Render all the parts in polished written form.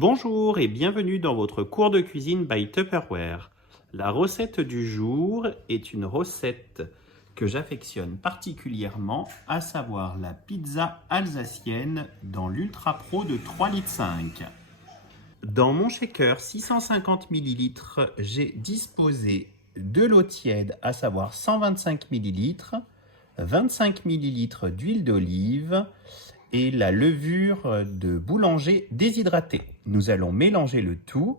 Bonjour et bienvenue dans votre cours de cuisine by Tupperware. La recette du jour est une recette que j'affectionne particulièrement, à savoir la pizza alsacienne dans l'Ultra Pro de 3,5 litres. Dans mon shaker 650 ml, j'ai disposé de l'eau tiède, à savoir 125 ml, 25 ml d'huile d'olive et la levure de boulanger déshydratée. Nous allons mélanger le tout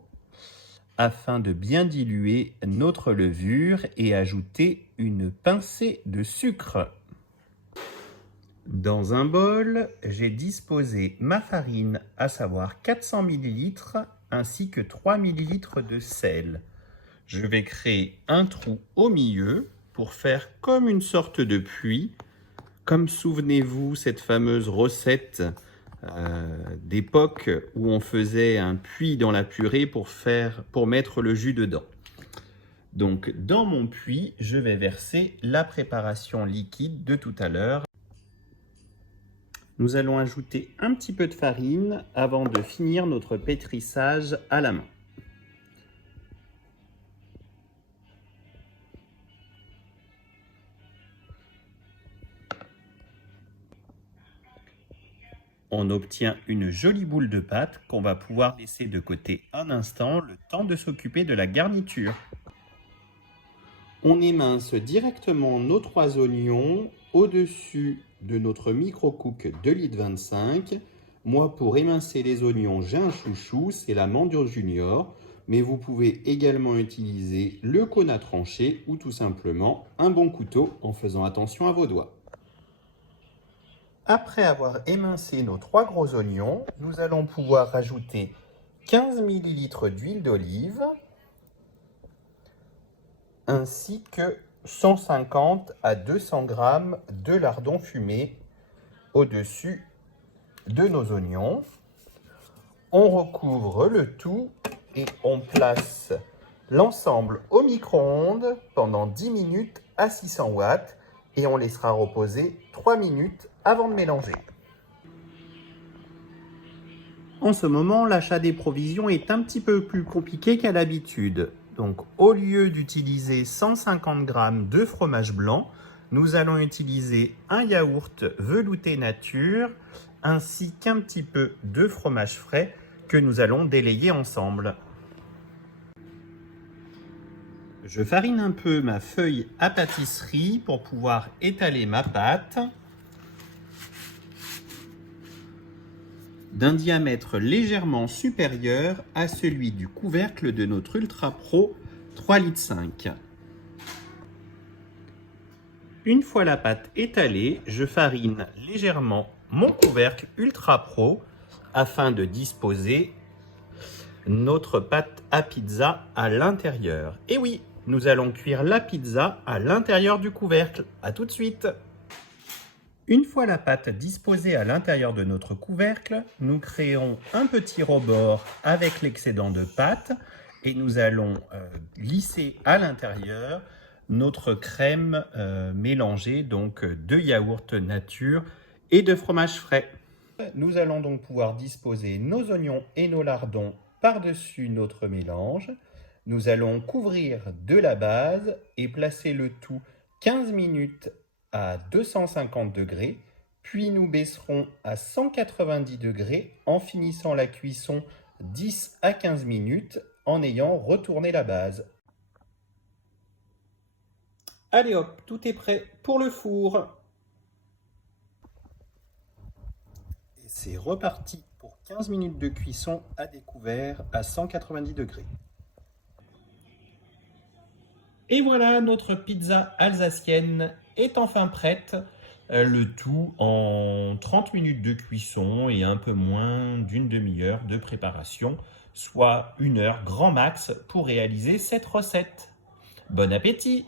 afin de bien diluer notre levure et ajouter une pincée de sucre. Dans un bol, j'ai disposé ma farine, à savoir 400 ml, ainsi que 3 ml de sel. Je vais créer un trou au milieu pour faire comme une sorte de puits. Comme souvenez-vous, cette fameuse recette d'époque où on faisait un puits dans la purée pour mettre le jus dedans. Donc dans mon puits, je vais verser la préparation liquide de tout à l'heure. Nous allons ajouter un petit peu de farine avant de finir notre pétrissage à la main. On obtient une jolie boule de pâte qu'on va pouvoir laisser de côté un instant, le temps de s'occuper de la garniture. On émince directement nos 3 oignons au-dessus de notre micro-cook 2,25 litres. Moi, pour émincer les oignons, j'ai un chouchou, c'est la Mandur Junior, mais vous pouvez également utiliser le cône à trancher ou tout simplement un bon couteau en faisant attention à vos doigts. Après avoir émincé nos 3 gros oignons, nous allons pouvoir rajouter 15 ml d'huile d'olive ainsi que 150 à 200 g de lardons fumés au-dessus de nos oignons. On recouvre le tout et on place l'ensemble au micro-ondes pendant 10 minutes à 600 watts et on laissera reposer 3 minutes avant de mélanger. En ce moment, l'achat des provisions est un petit peu plus compliqué qu'à l'habitude. Donc, au lieu d'utiliser 150 g de fromage blanc, nous allons utiliser un yaourt velouté nature ainsi qu'un petit peu de fromage frais que nous allons délayer ensemble. Je farine un peu ma feuille à pâtisserie pour pouvoir étaler ma pâte d'un diamètre légèrement supérieur à celui du couvercle de notre Ultra Pro 3,5 litres. Une fois la pâte étalée, je farine légèrement mon couvercle Ultra Pro afin de disposer notre pâte à pizza à l'intérieur. Et oui, nous allons cuire la pizza à l'intérieur du couvercle. À tout de suite! Une fois la pâte disposée à l'intérieur de notre couvercle, nous créons un petit rebord avec l'excédent de pâte et nous allons lisser à l'intérieur notre crème mélangée donc de yaourt nature et de fromage frais. Nous allons donc pouvoir disposer nos oignons et nos lardons par-dessus notre mélange. Nous allons couvrir de la base et placer le tout 15 minutes à 250 degrés, puis nous baisserons à 190 degrés en finissant la cuisson 10 à 15 minutes en ayant retourné la base. Allez hop, tout est prêt pour le four. Et c'est reparti pour 15 minutes de cuisson à découvert à 190 degrés. Et voilà, notre pizza alsacienne est enfin prête. Le tout en 30 minutes de cuisson et un peu moins d'une demi-heure de préparation, soit 1 heure grand max pour réaliser cette recette. Bon appétit!